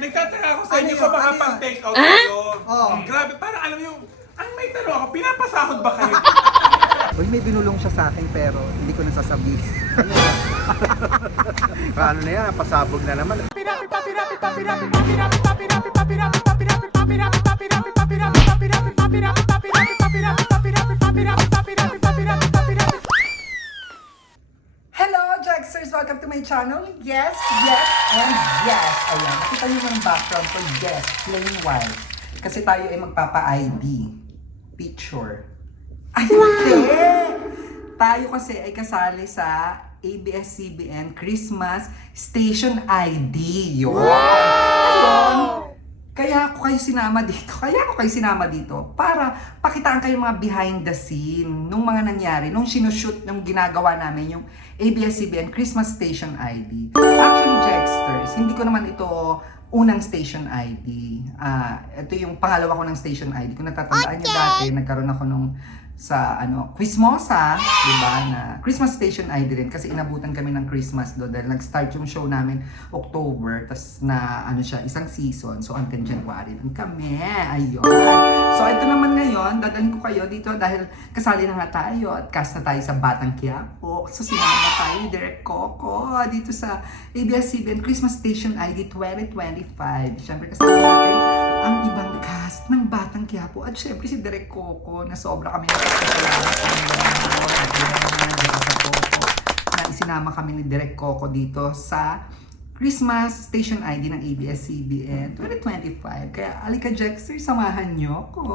Nagtataka ako sa Ano inyo yun? kung baka Ano yun? pang take out kayo. Oo. Grabe, parang alam yung, ang may tanong ako, pinapasahod ba kayo? Uy, may binulong siya sa akin pero hindi ko nasasabihin. Ano na yan, pasabog na naman. Hello, Jaxers! Welcome to my channel. Yes, yes, and yes. Ayan, nakita niyo yung background ko. Yes, plain white. Kasi tayo ay magpapa-ID. Picture. Ay, hindi! Tayo kasi ay kasali sa ABS-CBN Christmas Station ID. Yun. Ayun. Kaya ako kayo sinama dito para pakitaan kayo mga behind the scene nung mga nangyari, nung sinushoot, nung ginagawa namin yung ABS-CBN Christmas Station ID. Actually, Jexters, hindi ko naman ito unang station ID. Ito yung pangalawa ko ng station ID. Kung natatandaan niyo dati, nagkaroon ako nung sa Quizmosa, di ba, na Christmas Station ID rin kasi inabutan kami ng Christmas do dahil nag-start yung show namin October, tas na siya, isang season. So hanggang January lang kami. Ayun. So ito naman ngayon, dadalhin ko kayo dito dahil kasali na nga tayo at cast na tayo sa Batang Quiapo. So sinama tayo ni Derek Coco dito sa ABS-CBN Christmas Station ID 2025. Siyempre kasama natin ang ibang cast ng Batang Quiapo at syempre si Derek Coco na sobra kami na isinama kami ni Derek Coco dito sa Christmas Station ID ng ABS-CBN 2025. Kaya alika Jexter, samahan nyo ko.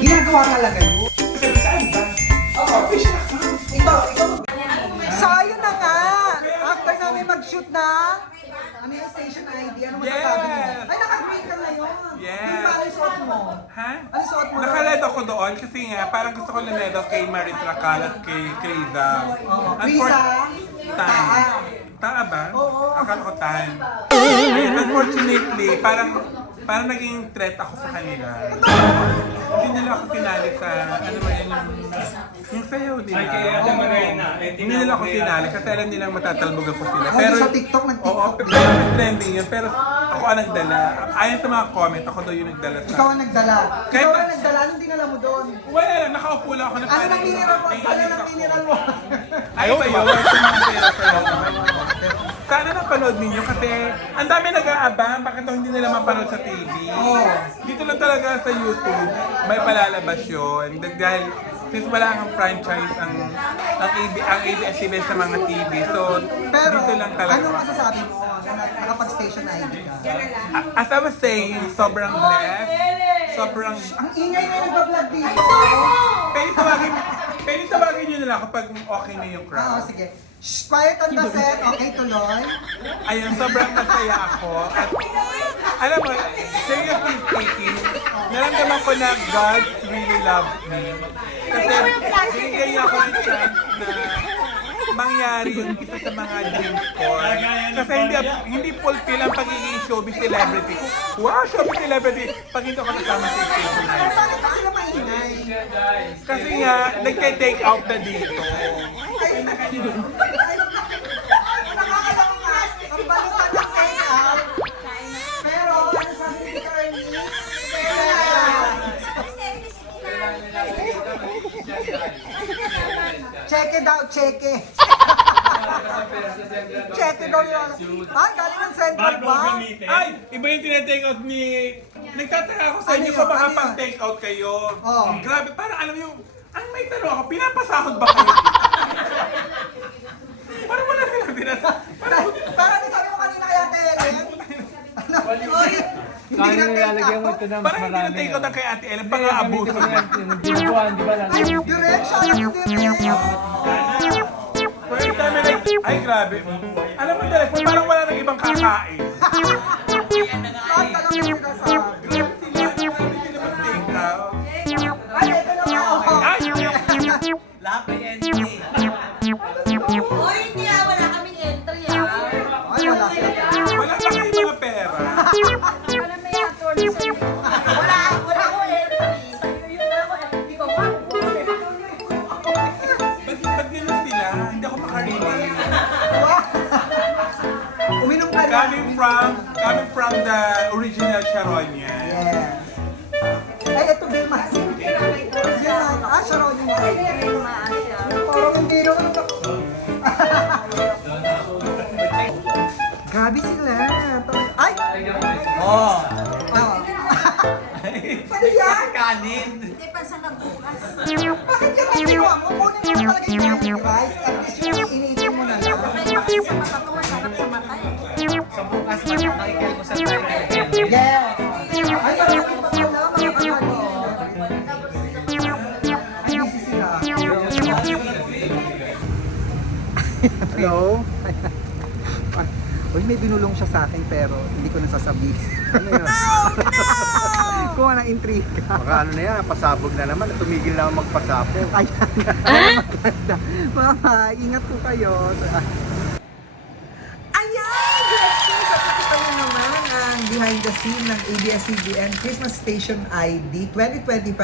Ginagawa talaga yun. Saan ba? Oo. Ito. So, ayun na nga. After namin mag-shoot na, ano yung station ID? Ano masasabi mo? Yes! Ay, naka-green ka ngayon. Yes! Yung parang suot mo. Ha? Ano suot mo? Naka-red ako doon kasi nga parang gusto ko lumedo kay Maris Racal at kay Riza. Oo. Riza, Taa. Tama ba? Oo. Akala ko tan. Ayun, unfortunately, parang naging threat ako sa kanila. Hindi nila ako sinali sa, ano ba yan, yung sayaw nila. Hindi nila ako sinali kasi alam nilang matatalbog ako sila. Pero sa TikTok, nag-TikTok. Oo, pero trending yun. Pero ako ang nagdala. Ayon sa mga comment, ako daw yung nagdala sa... Ikaw ang nagdala. Kahit- Ikaw ang nagdala, anong dinala mo doon? Wala lang, nakaupo lang ako. Ano nang tiniran mo? Ano nang tiniran mo? Ay, ba yun? Sana napanood ninyo kasi ang dami nag-aabang. Bakit daw hindi nila mapanood sa TV? Dito lang talaga sa YouTube, may palalabas yun. Dahil since wala ang franchise ang ABS-CBN sa mga TV. So, Pero, dito lang talaga. anong masasabi mo na nakapag-station ID ka? As I was saying, sobrang blessed. Sobrang... Ang ingay na nag-vlog dito. Pwede tawagin nyo nila kapag okay na yung Oo, crowd. sige. Shh, quiet on the set. Okay, tuloy. Ayun, sobrang masaya ako. At alam mo, seriously speaking, naramdaman ko na God really loves me. Kasi binigyan niya ako ng chance na mangyari yung isa sa mga dreams ko. Kasi hindi fulfill ang pagiging showbiz celebrity. Wow, showbiz celebrity! Pag hindi ako nasama sa station na yun. Bakit ba sila maingay? Kasi nga, nagka-take out na dito. Nakakalakas. Ang balutan ng take out. Pero, ano sabi ni Carly? Check it out, check it. Check it out yun. Ay, galing ng Central Bank. Ay! Iba yung tinatake out ni... Nagtataka ako sa Ano inyo yun? kung baka Ano yun? pang take out kayo. Oo. Grabe, parang alam mo yung... Ang may tanong ako, pinapasahod ba kayo? Parang wala silang pinasahod. Parang sabi mo kanina kaya Ellen. Ano? Oy, hindi Kaya na take nilalagyan mo ito out. ng Parang hindi na marami. take out ang kay Ate Ellen, Hindi, baka gamitin abuso. mo yan. Yung binubuhan, di ba lang? Ay, direct siya. First time na ay grabe. Alam mo direct, parang wala nang ibang kakain. Bakit talaga sinasabi? Grabe sila, grabe sila mag-take out. Ay, ito na nga ako. Ay! Hoy, hindi wala kaming entry Ay, wala sila. Wala pa kayong mga pera. Wala may attorney sa iyo. Wala ko entry. Yun na ako, hindi ko pa. Ba't nila sila? Hindi ako makarinig. Uminom ka na. Coming from the original Sharon yan. Yeah. Ay, ito din mas. Yan. Ah, Sharon yung parang hindi naman ito. Grabe sila. Ay! Oh! Oh. Ano yan? Kanin! Hindi pa sa nagbukas. Bakit yung nagawa mo? Kunin mo talaga yung white rice. At least yung initin mo na lang. May bakit sa mata ko, masarap sa mata eh. Sa bukas na nakikinig ko sa tayo kay Yeah. Ay, sarap yung pala mga kanani. Ay, busy sila. Hello? Uy, may binulong siya sa akin pero hindi ko nasasabihin. Ano yun? Kuha ng intriga. Baka ano na yan, pasabog na naman. Tumigil na magpasabog. Ayan. Maganda. Mama, ingat po kayo. Ayan! Directions! At nakita nyo naman ang behind the scene ng ABS-CBN Christmas Station ID 2025.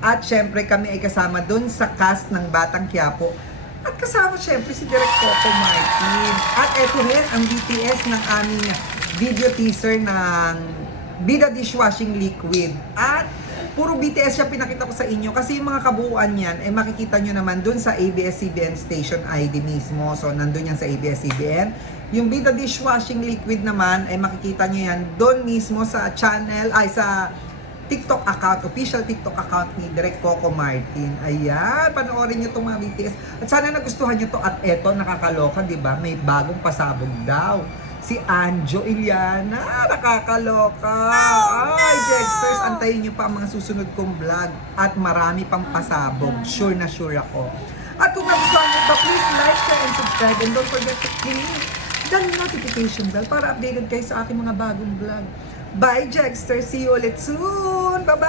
At syempre kami ay kasama dun sa cast ng Batang Quiapo. At kasama syempre si Direk Coco Martin. At eto rin ang BTS ng aming video teaser ng Bida Dishwashing Liquid. At puro BTS siya pinakita ko sa inyo kasi yung mga kabuuan niyan ay makikita nyo naman dun sa ABS-CBN Station ID mismo. So nandun yan sa ABS-CBN. Yung Bida Dishwashing Liquid naman ay makikita nyo yan dun mismo sa channel, ay sa TikTok account, official TikTok account ni Direk Coco Martin. Ayan, panoorin nyo itong mga BTS. At sana nagustuhan nyo to. At eto, nakakaloka, di ba? May bagong pasabog daw. Si Anjo Iliana, nakakaloka. Ay, Jexters, antayin nyo pa ang mga susunod kong vlog. At marami pang pasabog. Sure na sure ako. At kung nagustuhan nyo ito, please like, share, and subscribe. And don't forget to click the notification bell para updated kayo sa aking mga bagong vlog. Bye, Jexter. See you ulit soon. Bye-bye!